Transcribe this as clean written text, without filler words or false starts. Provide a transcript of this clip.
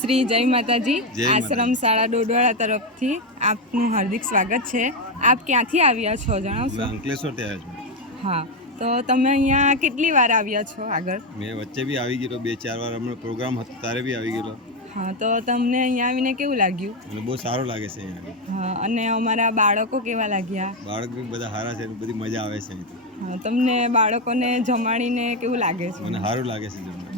શ્રી જય માતાજી જય આશ્રમ શાળા ડોડવાડા તરફથી આપનું હાર્દિક સ્વાગત છે. આપ ક્યાંથી આવ્યા છો જણાવશો? અંકલેશ્વરથી આવ્યા છું. હા, તો તમે અહીંયા કેટલી વાર આવ્યા છો આગળ? મેં વચ્ચે બી આવી ગયેલો 2-4 વાર. હમણાં પ્રોગ્રામ હતો ત્યારે બી આવી ગયેલો. હા, તો તમને અહીંયા આવીને કેવું લાગ્યું? મને બહુ સારું લાગે છે અહીંયા. હા, અને અમારા બાળકો કેવા લાગ્યા? બાળક બી બધા સારા છે, બધી મજા આવે છે. હા, તમને બાળકોને જમાડીને કેવું લાગે છે? મને સારું લાગે છે જમવાનું.